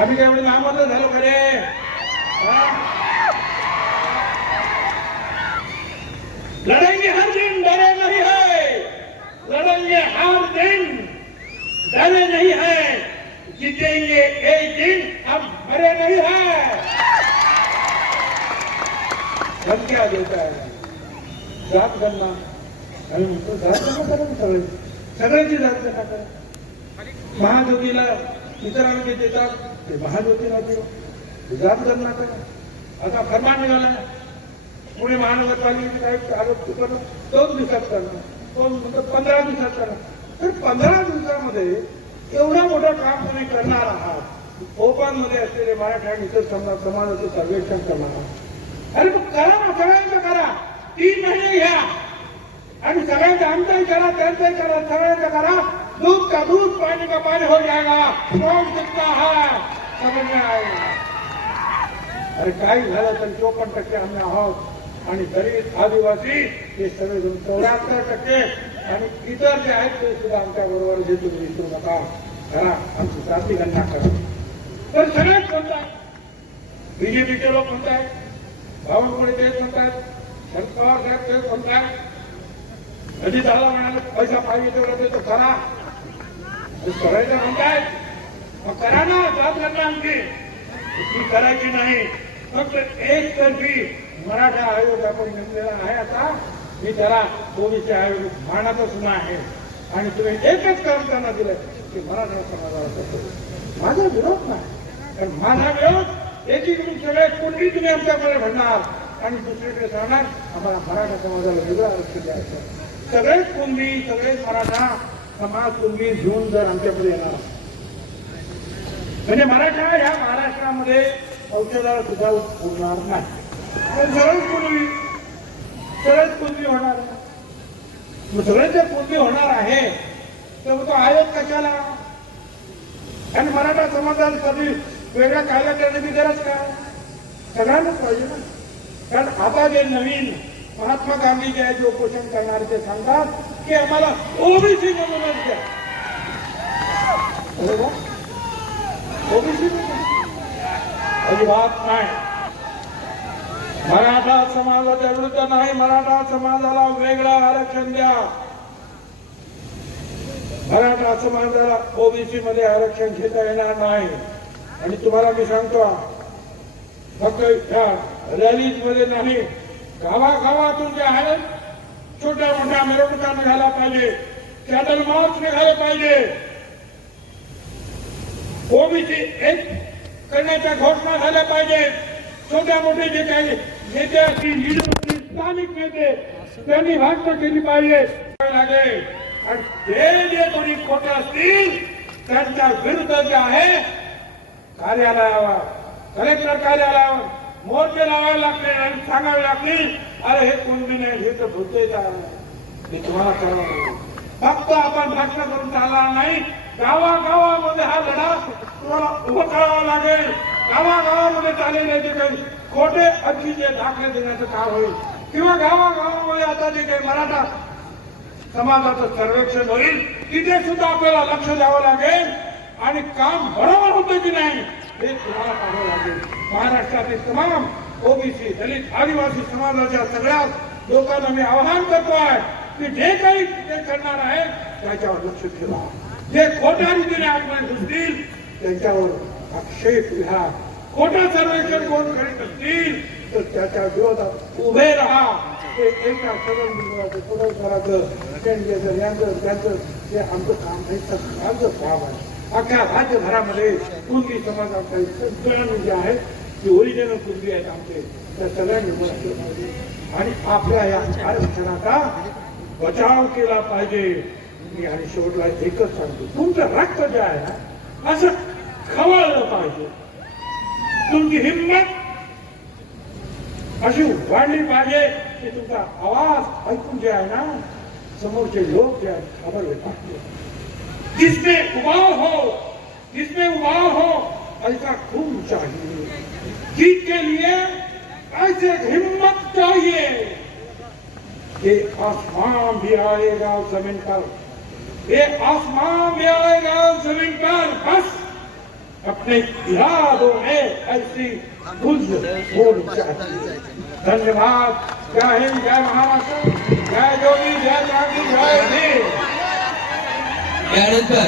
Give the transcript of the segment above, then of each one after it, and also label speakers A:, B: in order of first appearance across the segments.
A: आम्ही काय एवढे नामर्द झालो खरे हा? लड़ेंगे हर दिन डरे नहीं है लड़ेंगे हर दिन डरे नहीं है जीतेंगे एक दिन हम मरे नहीं है धन क्या देता है जात गणना. आणि म्हणतो जात गणना करा सगळे सगळ्यांची जात गणना करा. महाज्योतीला इतरांना देतात ते महाज्योतीला देऊ जात करणार आता फरमान निघाला. पुणे महानगरपालिकेचे काही आरोप करणं दोन दिवसात करणं कोण म्हणजे पंधरा दिवसात करणं तर पंधरा दिवसामध्ये एवढं मोठं काम तुम्ही करणार आहात. ओपनमध्ये असलेले मराठा आणि इतर समाज समाजाचं सर्वेक्षण करणार आहात. अरे मग करा ना सगळ्यांचं करा. तीन महिने घ्या. आणि सगळ्यांचा आमचाही करा त्यांचाही करा सगळ्यांचा करा. दूध का दूध पानी का पानी हो जाएगा। कौन सकता है। समझ में आएगा अरे काही झालं तर चोपन्न टक्के आम्ही आहोत. आणि दलित आदिवासी हे सगळे जण चौऱ्याहत्तर टक्के. आणि इतर जे आहेत ते सुद्धा आमच्या बरोबर जे तुम्ही विसरू नका. करा आमची जाती गणना करा. तर सगळेच म्हणतात बीजेपीचे लोक म्हणतायत. बावनकुळे तेच म्हणतात शरद पवार साहेब तेच म्हणतात कधी झाला म्हणाले पैसा पाहिजे तेवढा देतो करा करायचं म्हणताय मग करा ना जात गणना आमची ती करायची नाही. फक्त एक तर्फी मराठा आयोग आपण नेमलेला आहे आता. मी त्याला ओबीसी आयोग मानाचा नाही. आहे आणि तुम्ही एकच काम त्यांना दिलं की मराठा समाजाला करतो. माझा विरोध नाही. कारण माझा विरोध एकीकडून सगळे कोणती तुम्ही आमच्याकडे म्हणणार? आणि दुसरीकडे सांगणार आम्हाला मराठा समाजाला वेगळं आरक्षण द्यायचं सगळेच कुंडी सगळेच मराठा समाज कुंडी घेऊन जर आमच्याकडे येणार. म्हणजे मराठा ह्या महाराष्ट्रामध्ये औषधाला सुद्धा उरणार नाही. पण सगळेच कुणबी सगळेच होणार. आहे. जर पूर्वी होणार आहे तर तो आयोग कशाला? आणि मराठा समाजाला कधी वेगळ्या कायदा करण्याची गरज काय सगळ्यांनाच पाहिजे ना. कारण आता जे नवीन महात्मा गांधी जे आहे जे उपोषण करणारे ते सांगतात की आम्हाला ओबीसी मधूनच द्या. ओबीसी अजिबात नाही. मराठा समाजाच्या विरुद्ध नाही मराठा समाजाला वेगळा आरक्षण द्या. मराठा समाजाला ओबीसी मध्ये आरक्षण घेता येणार नाही. आणि तुम्हाला मी सांगतो फक्त रॅलीजमध्ये नाही गावागावातून जे आहेत छोट्या मोठ्या मिरवणुका निघायला पाहिजे. कॅटल मार्च निघाले पाहिजे. ओबीसी एक करण्याच्या घोषणा झाल्या पाहिजे. छोट्या मोठे जे काही नेते असतील स्थानिक नेते त्यांनी भाषण केली पाहिजे. लागेल आणि ते जे कोणी खोटे असतील त्यांच्या विरुद्ध जे आहे कार्यालयावर कलेक्टर कार्यालयावर मोर्चे लावावे लागले आणि सांगावे लागतील अरे हे कोणती नाही हे तर होते हे तुम्हाला करावं फक्त आपण भाषण करून चालणार नाही. गावागावामध्ये हा लढा तुम्हाला उभं करावा लागेल. गावागावामध्ये चाललेले जे काही. खोटे अटीचे दाखले देण्याचं काम होईल. किंवा गावागावामध्ये आता जे काही मराठा समाजाचं सर्वेक्षण होईल तिथे सुद्धा आपल्याला लक्ष द्यावं लागेल. आणि काम बरोबर होतं की नाही हे तुम्हाला पाहावं लागेल. महाराष्ट्रातील तमाम ओबीसी दलित आदिवासी समाजाच्या सगळ्या लोकांना मी आवाहन करतो आहे की जे काही ते करणार आहे त्याच्यावर लक्ष ठेवा. जे खोट्या रीतीने आगमन घुसतील त्यांच्यावर आक्षेप घ्या. खोटं सर्वेक्षण कोण करीत असतील तर त्याच्या विरोधात उभे राहा. ते एका सदन बिंदवाचं करायचं. त्यांचं यांचं त्यांचं ते आमचं काम नाही सगळ्यांचं काम आहे. अख्या राज्यभरामध्ये कुणबी समाजाचे सगळ्यांनी जे आहेत ते ओरिजिनल कुणबी आहेत आमचे. त्या सगळ्यांनी ओळखलं पाहिजे आणि आपल्या या आरक्षणाचा बचाव केला पाहिजे. मी आणि शेवटला एकच सांगतो तुमचं रक्त जे आहे ना असं खवळलं पाहिजे. तुमची हिंमत अशी वाढली पाहिजे की तुमचा आवाज ऐकून जे आहे ना समोरचे लोक जे आहेत खबर घेतात जिसमें उबाव हो जिसमें उबाव हो ऐसा खून चाहिए। जीत के लिए ऐसे हिम्मत चाहिए ये आसमान भी आएगा जमीन पर। ये आसमान भी आएगा जमीन पर बस अपने इरादों में ऐसी खुद होनी चाहिए धन्यवाद। जय हिंद जय महाराष्ट्र जय जोगी जय क्रांती जय भीम
B: यानंतर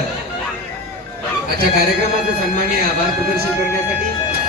B: आजच्या कार्यक्रमाचे सन्मानीय आभार प्रदर्शन करण्यासाठी